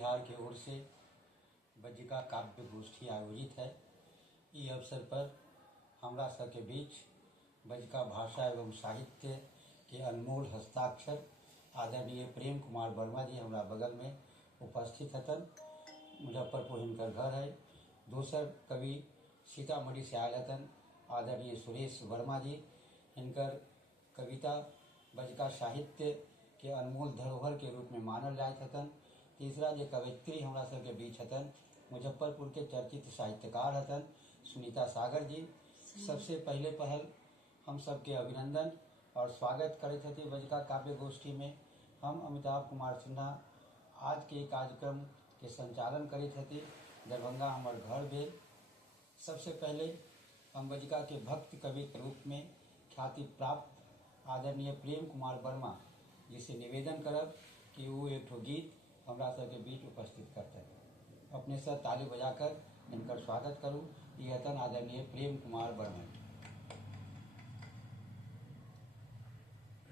बिहार के ओर से बज्जिका काव्य गोष्ठी आयोजित है। इस अवसर पर हमरा सबके बीच बज्जिका भाषा एवं साहित्य के अनमोल हस्ताक्षर आदरणीय प्रेम कुमार वर्मा जी हमरा बगल में उपस्थित हतन। मुजफ्फरपुर हिनकर घर है। दोसर कवि सीतामढ़ी से आयल हतन आदरणीय सुरेश वर्मा जी। हिनकर कविता बज्जिका साहित्य के अनमोल धरोहर के रूप में मानल जात हतन। तीसरा जो कवयित्री हमरा सबके बीच हतन मुजफ्फरपुर के चर्चित साहित्यकार हतन सुनीता सागर जी। सबसे पहले पहल हम सबके अभिनंदन और स्वागत करते थे बज्जिका काव्य गोष्ठी में। हम अमिताभ कुमार सिन्हा आज के कार्यक्रम के संचालन करते थे। दरभंगा हमार घर भेल। सबसे पहले हम बज्जिका के भक्त कवि के रूप में ख्याति प्राप्त आदरणीय प्रेम कुमार वर्मा जी से निवेदन करब कि वो एक ठो गीत हमरा सबके बीच उपस्थित करते हैं। अपने से ताली बजाकर इनका स्वागत करूं। ये हतन आदरणीय प्रेम कुमार वर्मा।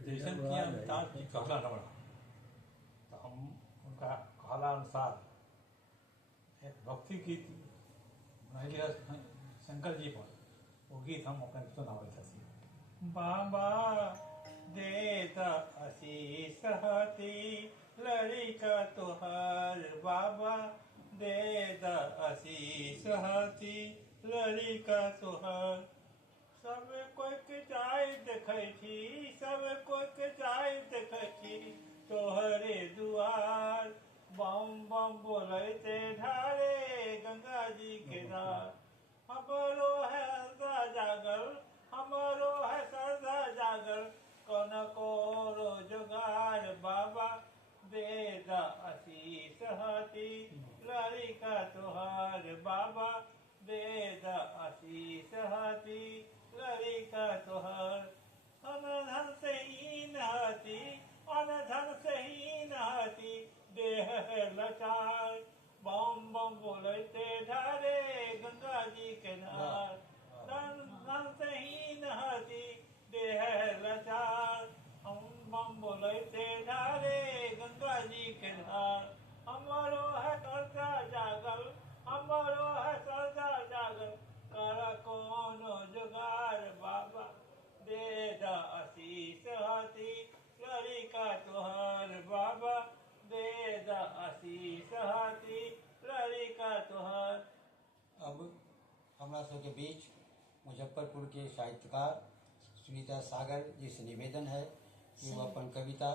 जैसन कि अमिताभ जी कहला न बड़ा, तो हम उनका कहला अनुसार एक भक्ति गीत बनाइए शंकर जी पर। वो गीत हम अपने सुनावे थे। बाबा देता आशीष हती लड़का तुहार, बाबा देता आशीष हती लड़का तुहार। सब कोई के जाय देखै छी, सब कोई के जाय देखै छी तोहरे दुआर। बम बम बोलते ढारे गंगा जी के धार। हमरो है श्रद्धा जागल, हमरो है श्रद्धा जागल, कौन को रोजगार। बाबा दे दा आशीष हती लड़का तुहार, बाबा दे दा आशीष हती लड़का तुहार। अनधन से ही नहती, अनधन से ही नहती देह है लाचार। बम बम बोलते ढारे गंगा जी के धार। धन से ही नहती देह है लाचार। हम बम बोलते ढारे गंगा जी के धार। हमारो है श्रद्धा जागल, हमारो है श्रद्धा जागल, कर कोनो जुगार। बाबा दे दा आशीष हती लड़का तुहार, बाबा दे दा आशीष हती लड़का तुहार। अब हमरा सबके बीच मुजफ्फरपुर के साहित्यकार सुनीता सागर जी से निवेदन है कि वो अपन कविता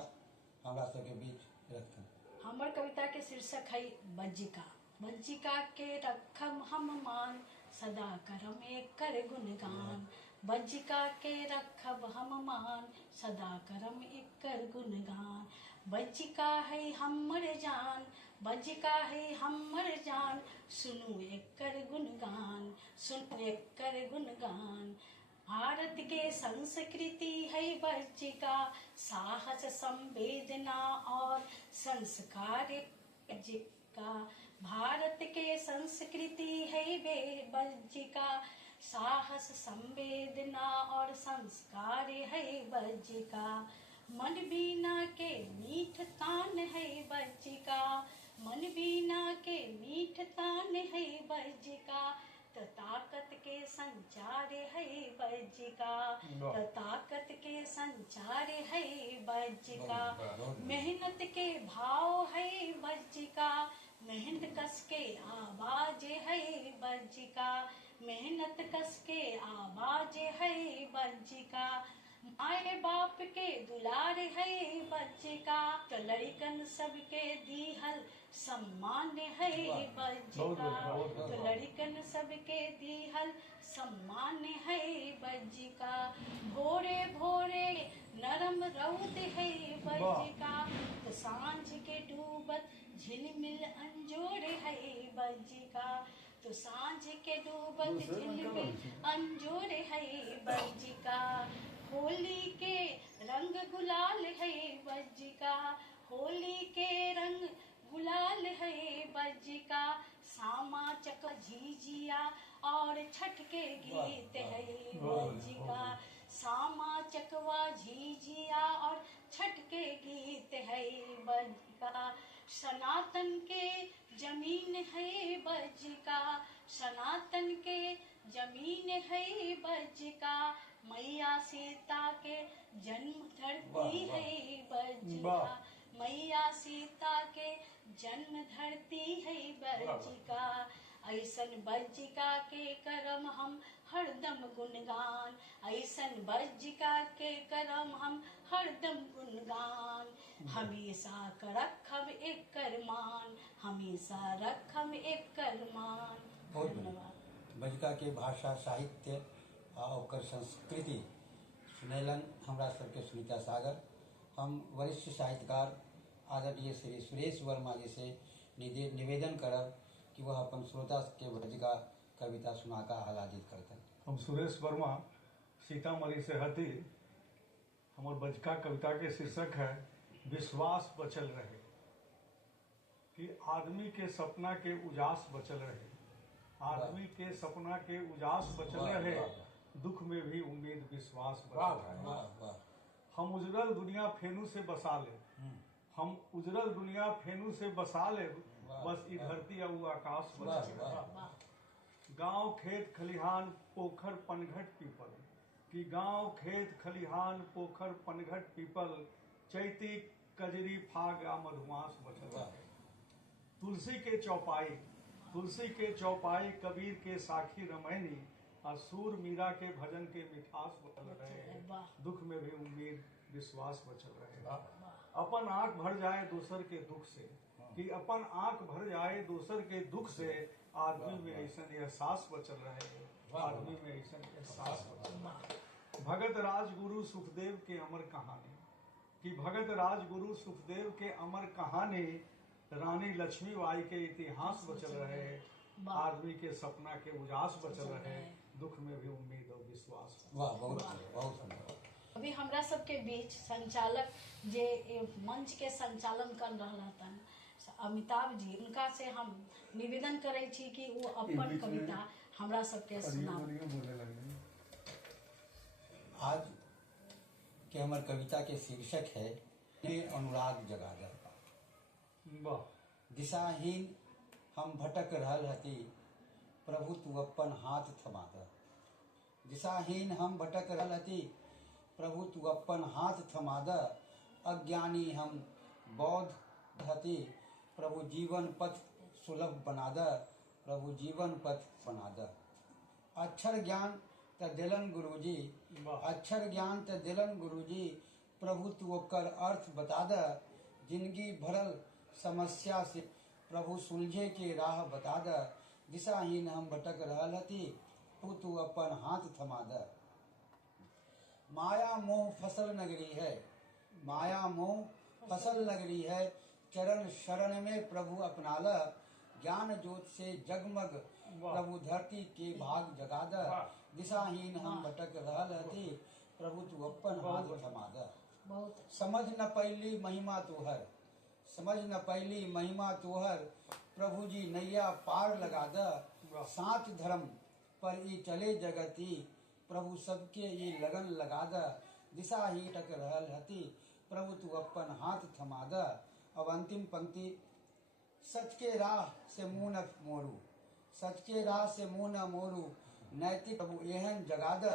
हमरा सबके बीच रखें। हमर कविता के शीर्षक है बज्जिका। बज्जिका के रखम हम मान, सदा करम एकर गुणगान। बज्जिका के रखब हम मान, सदा करम एकर गुणगान। बज्जिका है हमर जान, बज्जिका है हमर जान, सुनू एकर गुणगान, सुनू एकर गुणगान। भारत के संस्कृति है बज्जिका, साहस संवेदना और संस्कार बज्जिका। भारत के संस्कृति है बज्जिका, साहस संवेदना और संस्कार है बज्जिका। मन बीना के मीठ तान है बज्जिका, मन बीना के मीठ तान है बज्जिका। तो ताकत के संचार है बज्जिका, तो ताकत के संचार है बज्जिका। मेहनत के भाव है बज्जिका, मेहनत कस के आवाज है बज्जिका, मेहनत कस के आवाज है बज्जिका। माए बाप के दुलार है बज्जिका, तो लड़कन सबके दीहल सम्मान है बज्जिका, तो लड़कन सबके दीहल सम्मान है बज्जिका। भोरे भोरे नरम रौद है बज्जिका, तो सांझ के डूबत झिलमिल अंजोर है बज्जिका, तो सांझ के डूबत झिलमिल अंजोर है बज्जिका। होली के रंग गुलाल है बज्जिका, होली के रंग गुलाल है बज्जिका। सामा चक झिझिया और छठ के गीत है बज्जिका, सामा चकवा झिझिया और छठ के गीत है बज्जिका। सनातन के जमीन है बज का, सनातन के जमीन है बज का, मैया सीता के जन्म धरती है बज का, मैया सीता के जन्म धरती है बज्जिका। ऐसन बज्जिका के करम हम हरदम गुणगान, ऐसन बज्जिका के करम हम हरदम गुणगान। हमेशा रखब एकर मान, हमेशा रखब एकर मान। बहुत धन्यवाद। बज्जिका के भाषा साहित्य आ ओकर संस्कृति सुनेलन हमरा सबके सुनीता सागर। हम वरिष्ठ साहित्यकार आदरणीय श्री सुरेश वर्मा जी से निवेदन करब कि वह अपन श्रोता के बज्जिका कविता सुनाकर आह्लादित करतन। हम सुरेश वर्मा सीतामढ़ी से हती। हमार बज्जिका कविता के शीर्षक है विश्वास बचल रहे। कि आदमी के सपना के उजास बचल रहे, आदमी के सपना के उजास बचल रहे, दुख में भी उम्मीद विश्वास बचल रहे। हम उजरल दुनिया फेनू से बसा ले, हम उजरल दुनिया फेनू से बसा ले, बस ई धरती और वो आकाश बचल रहे। गांव खेत खलिहान पोखर पनघट पीपल, कि गांव खेत खलिहान पोखर पनघट पीपल, चैती कजरी फाग आ मधुमास बचल रहे। तुलसी के चौपाई, तुलसी के चौपाई कबीर के साखी रमैनी, और सूर मीरा के भजन के मिठास बचल रहे, दुख में भी उम्मीद विश्वास बचल रहे। अपन आंख भर जाए दूसर के दुख से, कि अपन आंख भर जाए दूसर के दुख से, आदमी में ऐसा एहसास बचल रहे, आदमी में ऐसा एहसास बचल रहे। भगत राजगुरु सुखदेव के अमर कहानी, कि भगत राजगुरु सुखदेव के अमर कहानी, रानी लक्ष्मीबाई के इतिहास बचल रहे, आदमी के सपना के उजास बचल रहे, दुख में भी उम्मीद और विश्वास। वाह, बहुत बहुत सुंदर। अभी हमरा सबके बीच संचालक जे मंच के संचालन कर रहा था अमिताभ जी, उनका से हम निवेदन करे छी कि वो अपन कविता हमरा सबके सुनाओ। आज के हमर कविता के शीर्षक है अनुराग जगादर। दिशाहीन हम भटक रहल हती, प्रभु तू अपन हाथ थमा द। दिशाहीन हम भटक रहल हती, प्रभु तू अपन हाथ थमा द। अज्ञानी हम बौद्ध हती, प्रभु जीवन पथ सुलभ बना द, प्रभु जीवन पथ बना द। अक्षर ज्ञान त दिलन गुरुजी, अक्षर ज्ञान त दिलन गुरुजी, प्रभु तू ओकर अर्थ बता द। जिंदगी भरल समस्या से प्रभु सुलझे के राह बता द। दिशाहीन हम भटक रहल हती, तू अपन हाथ थमा द। माया मोह फसल नगरी है, माया मोह फसल नगरी है, चरण शरण में प्रभु अपना ल। ज्ञान ज्योत से जगमग प्रभु धरती के भाग जगा द। दिशाहीन हम भटक रहल हती, प्रभु तू अपन हाथ थमा द। समझ न पैली महिमा तोहर, समझ न पैली महिमा तोहर, प्रभु जी नैया पार लगा द। साथ धर्म पर ई चले जगती, प्रभु सबके ये लगन लगा द। दिशा ही टक रहल हती, प्रभु तू अपन हाथ थमा द। अब अंतिम पंक्ति। सच के राह से मुंह न मोरू, सच के राह से मुंह न मोरू, नैतिक प्रभु एहन जगा द।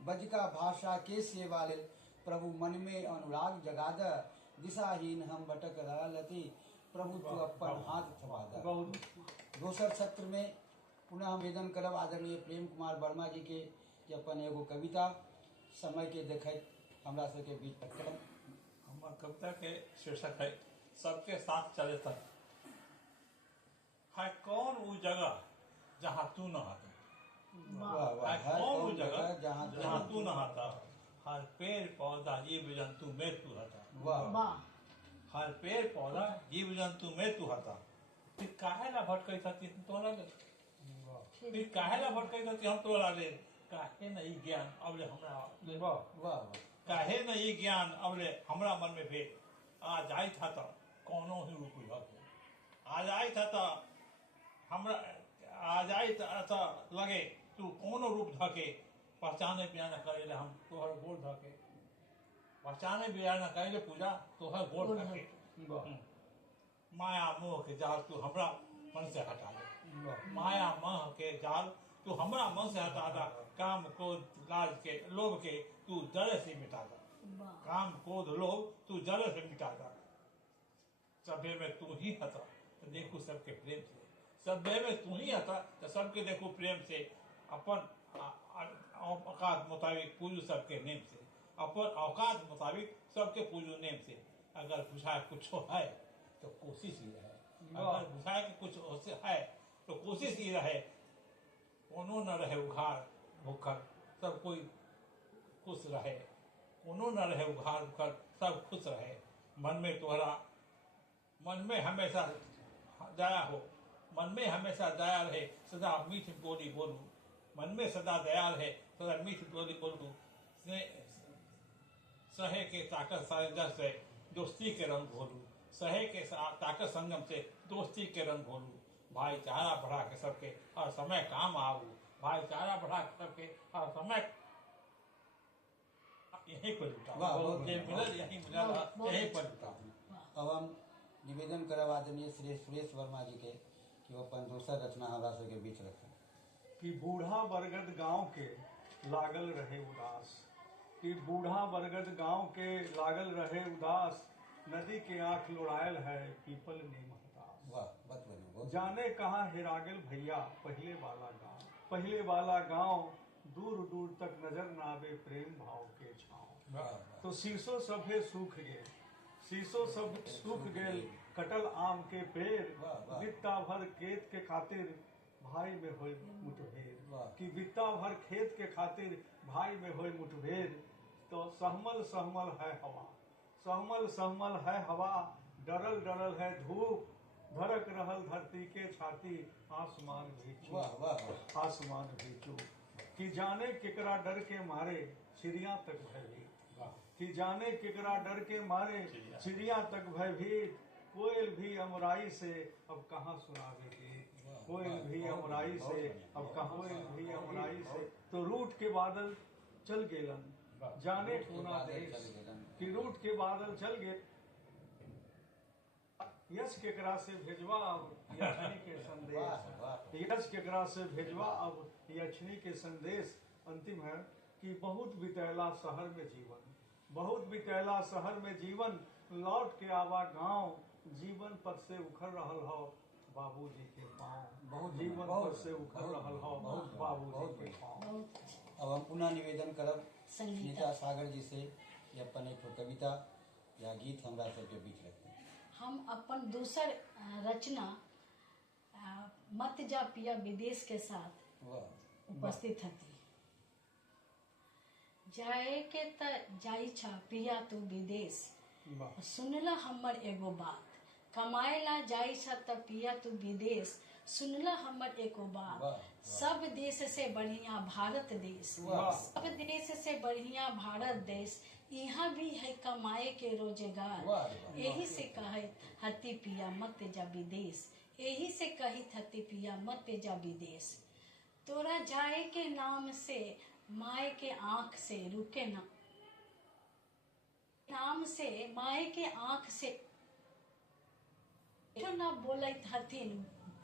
बज्जिका भाषा के सेवा लेल प्रभु मन में अनुराग जगा द। दिशाहीन हम भटक रहल हती, प्रभु तू अपन हाथ थमा द। दोसर सत्र में पुनः हम निवेदन करब आदरणीय प्रेम कुमार वर्मा जी के कि अपन एगो कविता समय के देखैत हमरा सबके बीच रखल। हमार कविता के शीर्षक है सबके साथ चले तक। है कौन वो जगह जहाँ तू न आता, है कौन वो जगह जहाँ तू न आता। हर पेड़ पौधा जीव जंतु में तू हता, हर पेड़ पौधा जीव जंतु में तू हता। फिर काहे ला भटकई थी तोरा ले, फिर काहे ला भटकई थी हम तोरा ले। काहे नहीं ज्ञान अबले हमरा, काहे नहीं ज्ञान अबले हमरा मन में भेद। आ जाई था तो कौनो ही रूप लगे, आ जाई था तो हमरा, आ जाई था लगे तू कौनो रूप धके। पहचाने बिया न करे हम तोहर गोड़ धके, पहचाने बिया न करे पूजा तोहर गोड़ धके। माया मोह के जाल तू हमरा मन से हटा दे। माया मोह के जाल तू हमरा मन से हटा दा। काम क्रोध लाज के लोभ के तू जड़ से मिटा दा। काम क्रोध लोभ तू जड़ से मिटा दा। सभ्य में तू ही हता तो देखो सबके प्रेम से। सभ्य में तू ही हता तो सबके देखो प्रेम से। अपन औकात मुताबिक पूजू सबके नेम से। अपन औकात मुताबिक सबके पूजू नेम से। अगर बुझाए कुछ है तो कोशिश ही रहे। अगर बुझाए कि कुछ है तो कोशिश ही रहे। कोनो न रहे उघार भूखल सब कोई खुश रहे। कोनो न रहे उघार भूखल सब खुश रहे। मन में हमेशा दया हो। मन में हमेशा दया रहे। सदा मीठ बोली बोलू। मन में सदा दया रहे। सदा मीठ बोली बोलू। सहे के ताकत साझा से दोस्ती के रंग घोलू। सहे के ताकत संगम से दोस्ती के रंग घोलू। भाईचारा बढ़ा के सबके हर समय काम आऊ। भाईचारा बढ़ा के सबके हर समय यहीं पर यहीं पर जुटा। अब हम निवेदन करब आदरणीय श्री सुरेश वर्मा जी के कि वो अपन दोसर रचना हमरा सबके बीच रखें। कि बूढ़ा बरगद गांव के लागल रहे उदास। कि बूढ़ा बरगद गांव के लागल रहे उदास। नदी के आंख लोड़ायल है पीपल नीम हताश। वाह बात बनी। जाने कहाँ हेरागल भैया पहले वाला गांव। पहले वाला गांव दूर दूर तक नजर न आवे प्रेम भाव के छाँव। तो शीशो सभे सूख गए। शीशो सब सूख गए कटल आम के पेड़। बित्ता भर खेत के खातिर भाई में होय मुठभेड़। कि बित्ता भर खेत के खातिर भाई में होय मुठभेड़। तो सहमल सहमल है हवा। सहमल सहमल है हवा। डरल डरल है धूप। धड़क रहल धरती के छाती आसमान भी चूप। आसमान भी चूप। कि जाने केकरा डर के मारे चिड़िया तक भयभीत। कि जाने केकरा डर के मारे चिड़िया तक भयभीत। कोयल भी अमराई से अब कहाँ सुनावे गीत। कोयल भी अमराई से अब कहाँ कोयल भी अमराई से। तो रूठ के बादल चल गेलन जाने कोना देश। कि रूठ के बादल चल गए यश केकरा से भेजवा अब यक्षिणी के संदेश। यश केकरा से भेजवा अब यक्षिणी के संदेश। अंतिम है कि बहुत बितैला शहर में जीवन। बहुत बितैला शहर में जीवन। लौट के आवा गांव। जीवन पथ से उखड़ रहल हो बाबूजी के पाँव। जीवन पथ से उखड़ रहल हो बाबूजी के पाँव। अब हम पुनः निवेदन करब नीता सागर जी से कि अपन एक कविता या गीत हमरा सबके बीच रखें। हम अपन दूसर रचना मत जा पिया विदेश के साथ उपस्थित हती। जाए के त जाई छा पिया तू विदेश। सुनला हमर एगो बात। कमाए ला जाई छा त पिया तू विदेश। सुनला हमर एगो बात। सब देश से बढ़िया भारत देश। सब देश से बढ़िया भारत देश। यहाँ भी है कमाए के रोजगार। यही से कहे हती पिया मत जा विदेश। यही से कही हती पिया मत जा विदेश। तोरा जाए के नाम से माए के आंख से रुके ना। नाम से माए के आंख से जो ना बोलत हथिन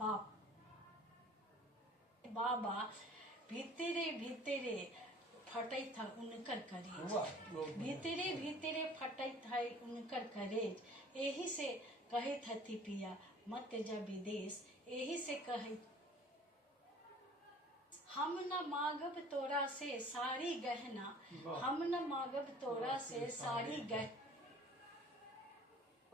बाप बाबा। भीतरे भीतरे फटैत था उनकर करेज। भीतरे भीतरे फटैत है उनकर करेज। यही से कहे हती पिया मत जा विदेश। यही से कहे हम न मांगब तोरा से सारी गहना। हम न मांगब तोरा से सारी गहना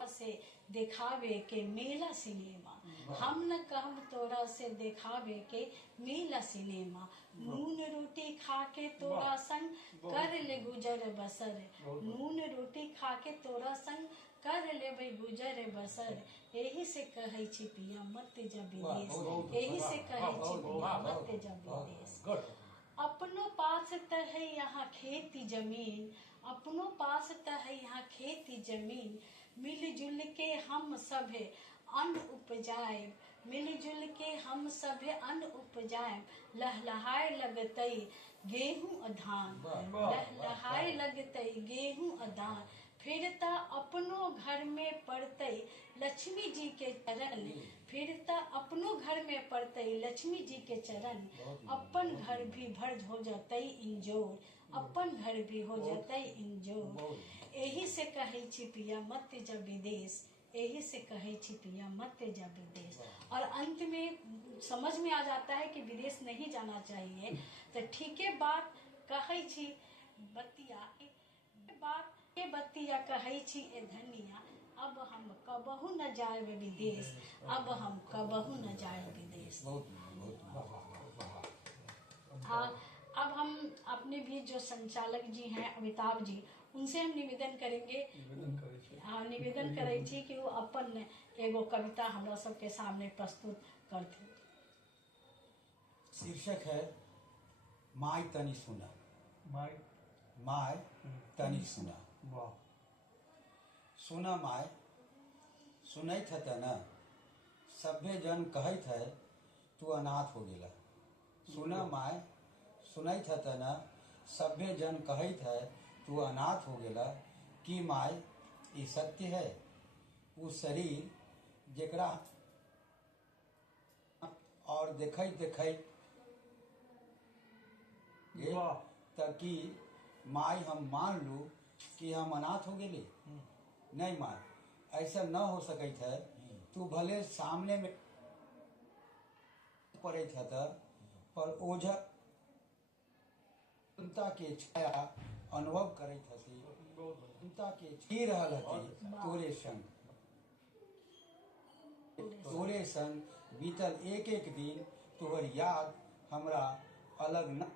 से दिखावे के मेला सिनेमा। हम न कहब तोरा से दिखावे के मेला सिनेमा। नून रोटी खा के तोरा संग कर ले गुजर बसर। नून रोटी खा के तोरा संग कर लेबै गुजर बसर। यही से कहै छी पिया मत जा विदेश। यही से कहै छी पिया मत जा विदेश। अपनो पास त है यहाँ खेती जमीन। अपनो पास त है यहाँ खेती जमीन। मिलजुल के हम सभे अन्न उपजाए। मिलजुल के हम सभे अन्न उपजाए। लहलहाए लगतई गेहूं धान। लहलहाए लगतई गेहूं धान। फिर त अपनो घर में पड़ते लक्ष्मी जी के चरण, फिर त अपनो घर में पड़ते लक्ष्मी जी के चरण, अपन घर भी भर हो जाते इंजोर, अपन घर भी हो जाते इंजोर। यही से कहे छी पिया मत जा विदेश, यही से कहे छी पिया मत जा विदेश। और अंत में समझ में आ जाता है कि विदेश नहीं जाना चाहिए। तो ठीक है बात कहे छी बतिया बात के बतिया कहे छी ए धनिया, अब हम कबहू न जाए विदेश, अब हम कबहू न जाए विदेश। अब हम अपने भी जो संचालक जी हैं अमिताभ जी, उनसे हम निवेदन करेंगे, निवेदन करे छी कि वो अपन एगो कविता हमरा सबके सामने प्रस्तुत करते। शीर्षक है माय तनी सुना। माय तनी सुना। सुना माय सुनैत है त न, सभे जन कहत है तू अनाथ हो गेला। सुना माय सुनैत है त न, सभे जन कहत है तू अनाथ हो गेला। कि माय ई सत्य है, वो शरीर जेकरा और देखैत देखैत ताकि माय हम मान लू कि हम अनाथ हो गेली। नहीं माय, ऐसा न हो सकत है। तू भले सामने में पड़े था पर ओझा चिंता के छाया अनुभव करे थी, चिंता के छी रहल हती तोरे संग बीतल एक एक दिन। तोहर याद हमरा अलग न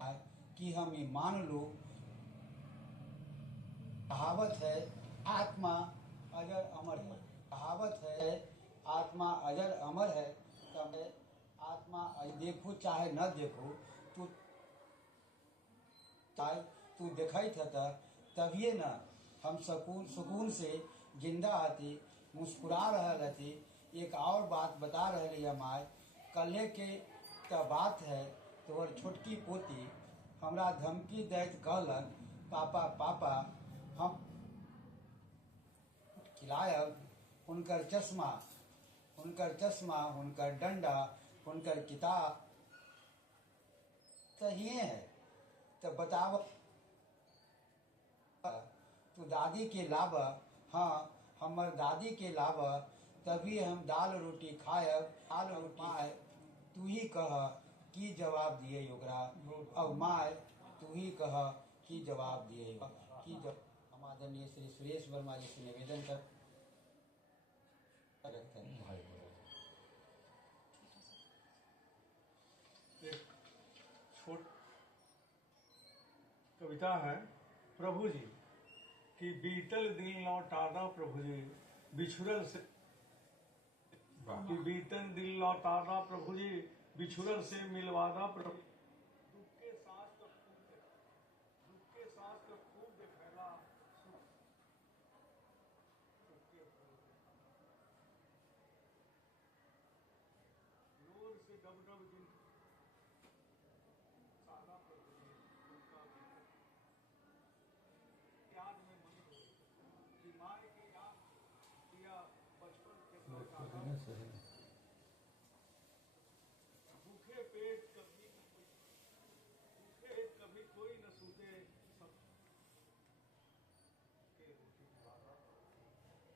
आए कि हम ये मान लो। कहावत है आत्मा अजर अमर है, कहावत है आत्मा अजर अमर है। तब आत्मा देखो चाहे न देखो, तू दिखाई था तभी न हम सुकून से जिंदा आती, मुस्कुरा रहा थी। एक और बात बता रही है माय, कल्हे के त बात है तोहर छोटकी पोती हमरा धमकी दैत कहलन, पापा पापा हम खिलायब हुनकर चश्मा, हुनकर डंडा, हुनकर किताब सही है। तो बताव तू दादी के लाभ, हाँ हमर दादी के लाभ, तभी हम दाल रोटी खायब। दाल रोटी तू ही कह की जवाब दिए ओकरा। अब माय तू ही कह की जवाब दिए की हम आदरणीय श्री सुरेश वर्मा जी से निवेदन कर रखते हैं। एक छोट कविता है प्रभु जी कि बीतल दिन लौटादा प्रभु जी बिछुड़ल से, कि बीतल दिन लौटादा प्रभु जी बिछुड़ल से मिलवादा प्रभु। दुख के सांस का खूब दिखैला, लोर से डब डब दिन सादा प्रभु जी उनका याद में मन हो कि माँ की याद किया बचपन के भूखे पेट कभी कोई न सूते,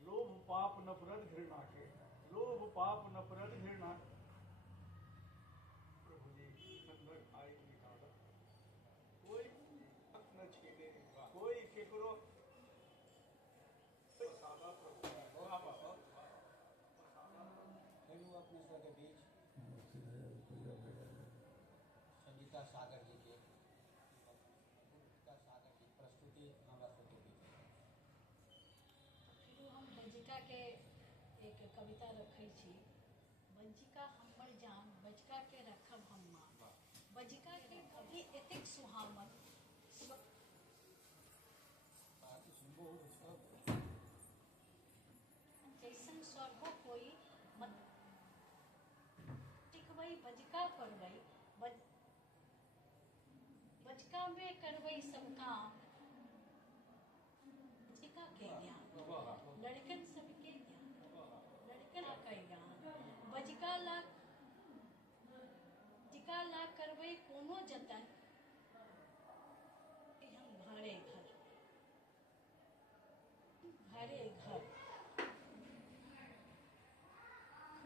लोभ पाप नफरत घृणा के, लोभ पाप नफरत घृणा प्रभु जी खंडक आई निकाला। कोई न छीने, कोई केकरो सादा प्रभु अपने सबके बीच संगीता सागर जी के प्रस्तुति हमारा सबके बीच। फिर हम बजिका के एक कविता रखे छी। बजिका हमर जान बजिका के रखब हम माँ। बजिका के कभी एतेक सुहावन जैसन स्वर्गो कोई मत टिकवई बजिका करवई, बजिका में करवई सब काम। के ज्ञान, लड़कन सबके ज्ञान, लड़कन का ज्ञान, बजिका ला करबै कोनो जतन, हम घरे घर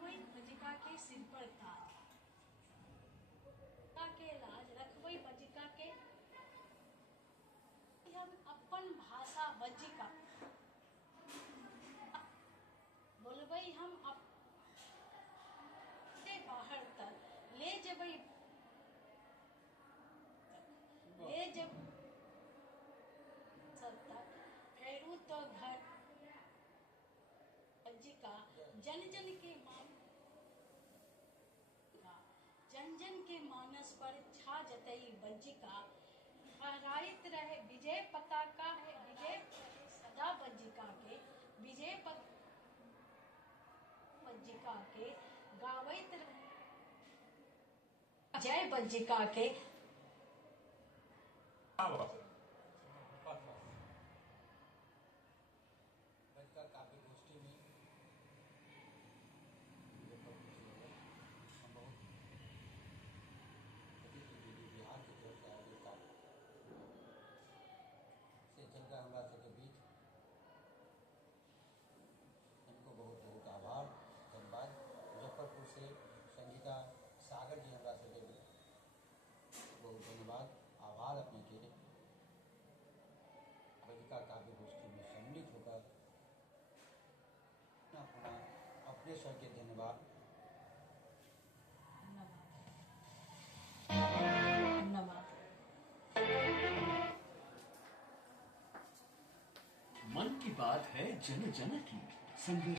कोई बजिका के सिर पर ताज, के लाज रखबै बजिका के, हम अपन भाषा बजिका बोलबै, हम अपने बाहर तक ले जबै, जब सब तक फेरू तो घर बजिका जन जन के मानस पर छा जतई बजिका, फहराइत रहे विजय पताका है, विजय सदा बजिका के, विजय बजिका के गावैत रहे जय बजिका के। बजिका काव्य गोष्ठी में हम बहुत बिहार की तरफ से आयोजित कार्य से चलकर हमारा सबके बीच इनको बहुत बहुत आभार धन्यवाद। मुजफ्फरपुर से संगीता सागर जी हमारा सबके बहुत धन्यवाद आभार अपने के बजिका काव्य गोष्ठी में सम्मिलित होकर अपना अपने स्वर के धन्यवाद। मन की बात है जन जन की संघर्ष